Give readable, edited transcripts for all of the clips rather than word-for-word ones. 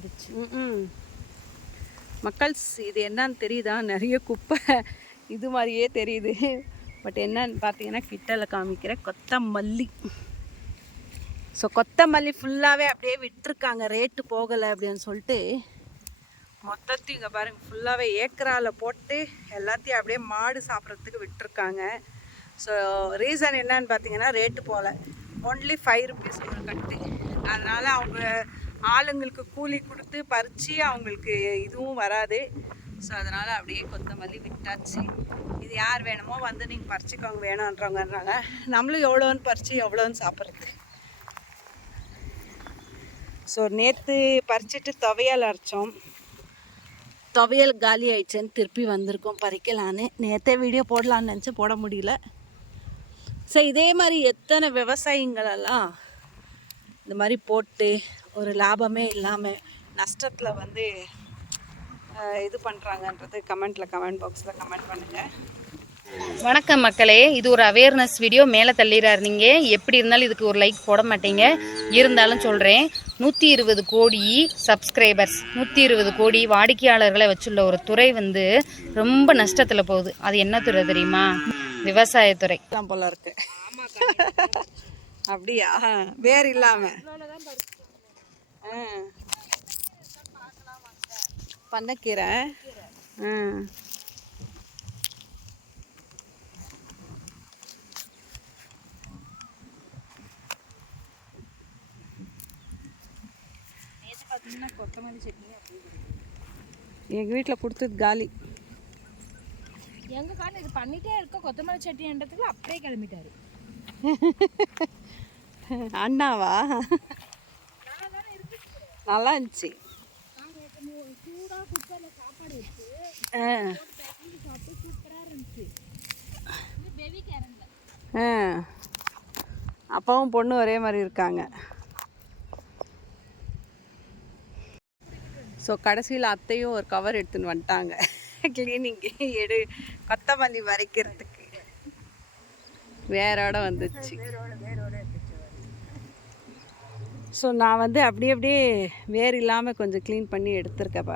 வந்துச்சு. மக்கள்ஸ் இது என்னன்னு தெரியுதா? நிறைய குப்பை இது மாதிரியே தெரியுது. பட் என்னன்னு பார்த்தீங்கன்னா கிட்டல காமிக்கிற கொத்தமல்லி. ஸோ கொத்தமல்லி ஃபுல்லாகவே அப்படியே விட்டுருக்காங்க, ரேட்டு போகலை அப்படின்னு சொல்லிட்டு. மொத்தத்தையும் இங்கே பாருங்கள், ஃபுல்லாகவே ஏக்கரால் போட்டு எல்லாத்தையும் அப்படியே மாடு சாப்பிட்றதுக்கு விட்டுருக்காங்க. ஸோ ரீசன் என்னன்னு பார்த்தீங்கன்னா ரேட்டு போகல, ஒன்லி 5 rupees ஒரு கட்டு. அதனால் அவங்க ஆளுங்களுக்கு கூலி கொடுத்து பறித்து அவங்களுக்கு இதுவும் வராது. ஸோ அதனால் அப்படியே கொத்தமல்லி விட்டாச்சு. இது யார் வேணுமோ வந்து நீங்கள் பறிச்சுக்கோங்க, வேணுன்றவங்கன்றாங்க. நம்மளும் எவ்வளோன்னு பறித்து எவ்வளோன்னு சாப்பிட்றது. ஸோ நேற்று பறிச்சுட்டு துவையல் அரைச்சோம். துவையல் காலி ஆயிடுச்சுன்னு திருப்பி வந்திருக்கோம் பறிக்கலான்னு. நேற்றே வீடியோ போடலான்னு நினச்சி போட முடியல. ஸோ இதே மாதிரி எத்தனை விவசாயிங்களெல்லாம் இந்த மாதிரி போட்டு ஒரு லாபமே இல்லாமல் நஷ்டத்தில் வந்து இது பண்ணுறாங்கன்றது கமெண்ட் பாக்ஸில் கமெண்ட் பண்ணுங்கள். வணக்கம் மக்களே, இது ஒரு அவேர்னஸ் வீடியோ. மேலே தள்ளிடுறாரு, நீங்கள் எப்படி இருந்தாலும் இதுக்கு ஒரு லைக் போட மாட்டீங்க. இருந்தாலும் சொல்கிறேன், 120 கோடி சப்ஸ்கிரைபர்ஸ், 120 கோடி வாடிக்கையாளர்களை வச்சுள்ள ஒரு துறை வந்து ரொம்ப நஷ்டத்தில் போகுது. அது என்ன துறை தெரியுமா? விவசாயத்துறை தான் போல இருக்கு. அப்படியா? வேறு இல்லாமல் பண்ணக்கீரை. கொத்தமல்லி சட்னி எங்கள் வீட்டில் கொடுத்தது காலி. எங்கள் காரணம் இது பண்ணிகிட்டே இருக்க கொத்தமல்லி சட்னின்றதுக்கு அப்படியே கிளம்பிட்டாரு. அண்ணாவா? நல்லா இருந்துச்சு. அப்பாவும் பொண்ணு ஒரே மாதிரி இருக்காங்க. ஸோ கடைசியில் அத்தையும் ஒரு கவர் எடுத்துன்னு வந்துட்டாங்க கிளீனிங்கு கொத்தமல்லி வரைக்கிறதுக்கு. வேரோட வந்துச்சு. ஸோ நான் வந்து அப்படியே வேர் இல்லாமல் கொஞ்சம் க்ளீன் பண்ணி எடுத்திருக்கேன்.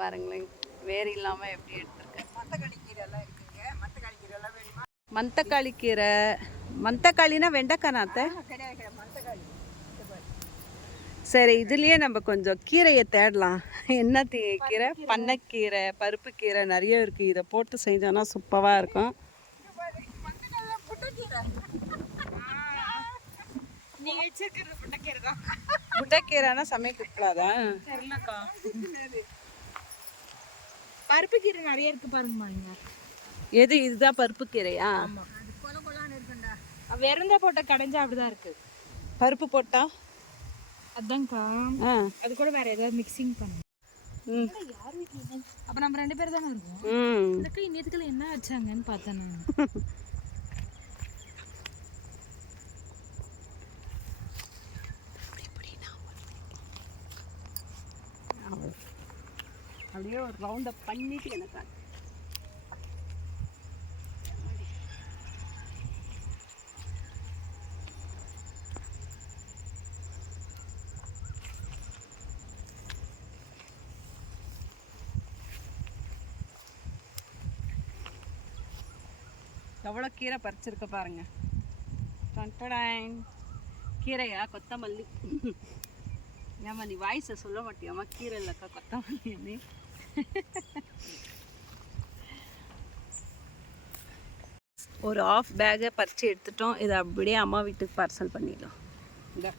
பாருங்களேன், வேர் இல்லாமல் எப்படி எடுத்திருக்கேன். மந்தக்காளி கீரைலாம் இருக்குங்க. மந்தக்காளி கீரை. மந்தக்காளினா வெண்டைக்காய். சரி, இதுலேயே நம்ம கொஞ்சம் கீரையை தேடலாம். என்ன கீரை? பண்ணைக்கீரை, பருப்பு கீரை நிறைய இருக்குது. இதை போட்டு செஞ்சோன்னா சூப்பராக இருக்கும். முட்டைக்கீரைனா சமைக்கக்கூடாதா? பருப்பு கீரை நிறைய இருக்கு பாருங்க. எது இதுதான் பருப்பு கீரையா? வெறுந்தா போட்ட கடைஞ்சா அப்படிதான் இருக்கு. பருப்பு போட்டா அதான்க்கா. அது கூட வேற ஏதாவது மிக்சிங் பண்ணு. அப்ப நம்ம 2 பேர் தானே இருக்கோம். இதுக்கு இன்னத்துக்குள்ள என்ன வச்சாங்கன்னு பார்த்தேன் நான். அப்படியே ஒரு ரவுண்டப் பண்ணிட்டு எனக்கு எவ்வளோ கீரை பறிச்சிருக்க பாருங்க. கீரையா? கொத்தமல்லி. ஏமா நீ வாய்ஸை சொல்ல மாட்டியாம்மா? கீரை இல்லைக்கா கொத்தமல்லி. ஒரு 1/2 பேக்கை பறித்து எடுத்துட்டோம். இதை அப்படியே அம்மா வீட்டுக்கு பார்சல் பண்ணிடலாம். இந்த